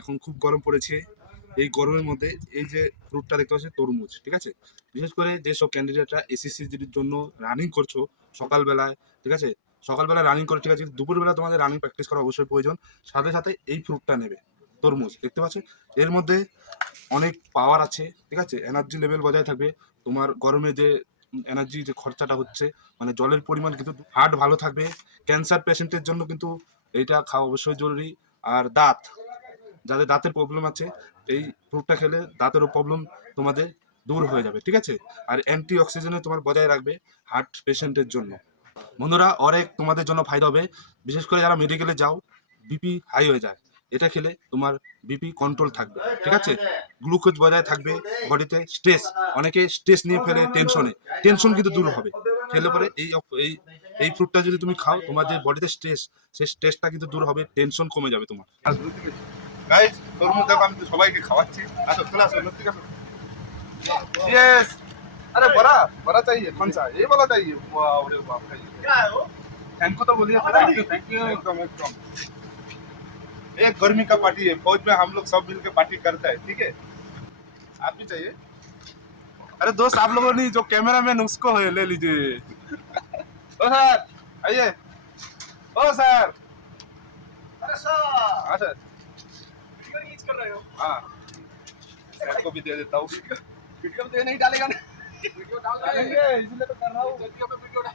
এখন খুব গরম পড়েছে। এই গরমের মধ্যে এই যে ফ্রুটটা দেখতে পাচ্ছি তরমুজ, ঠিক আছে? বিশেষ করে যেসব ক্যান্ডিডেটরা এসএসসির জন্য রানিং করছো সকালবেলায়, ঠিক আছে? সকালবেলা রানিং করে, ঠিক আছে? দুপুরবেলা তোমাদের রানিং প্র্যাকটিস করা অবশ্যই প্রয়োজন। সাথে সাথে এই ফ্রুটটা নেবে, তরমুজ দেখতে পাচ্ছ? এর মধ্যে অনেক পাওয়ার আছে, ঠিক আছে? এনার্জি লেভেল বজায় থাকবে। তোমার গরমে যে এনার্জি যে খরচাটা হচ্ছে, মানে জলের পরিমাণ কিন্তু, হার্ট ভালো থাকবে। ক্যান্সার পেশেন্টের জন্য কিন্তু এইটা খাওয়া অবশ্যই জরুরি। আর দাঁত, যাদের দাঁতের প্রবলেম আছে, এই ফ্রুটটা খেলে দাঁতেরও প্রবলেম তোমাদের দূর হয়ে যাবে, ঠিক আছে? আর অ্যান্টি অক্সিজেনে তোমার বজায় রাখবে হার্ট পেশেন্টের জন্য। বন্ধুরা, অনেক তোমাদের জন্য ফায়দা হবে। বিশেষ করে যারা মেডিকেলে যাও, বিপি হাই হয়ে যায়, এটা খেলে তোমার বিপি কন্ট্রোল থাকবে, ঠিক আছে? গ্লুকোজ বজায় থাকবে বডিতে। স্ট্রেস, অনেকে স্ট্রেস নিয়ে ফেলে টেনশনে, টেনশন কিন্তু দূর হবে খেলে পরে। এই এই ফ্রুটটা যদি তুমি খাও, তোমার যে বডিতে স্ট্রেস, সেই স্ট্রেসটা কিন্তু দূর হবে, টেনশন কমে যাবে তোমার। গাইস, তরমুজ দেখো আমি তো সবাইকে খাওয়াচ্ছি। আসো, চলে আসো, লস্যি খাও। यस। अरे बड़ा बड़ा चाहिए, कौन सा? ये वाला चाहिए? वाह रे बाप रे, क्या है वो? थैंक यू तो बोलिए। थैंक यू एकदम एकदम। एक गर्मी का पार्टी है, फौज में हम लोग सब मिलकर पार्टी करते हैं, ठीक है? आप भी चाहिए? अरे दोस्त, आप लोगों ने जो कैमरामैन उसको है, ले लीजिए। ओ सर, आइए। ओ सर। अरे सर। हाँ सर, वीडियो रीच कर रहे हो? हाँ, सर को भी दे देता हूँ। वीडियो तो नहीं डालेगा ना? वीडियो डाल देंगे, इसलिए तो कर रहा हूँ। वीडियो पे वीडियो डाल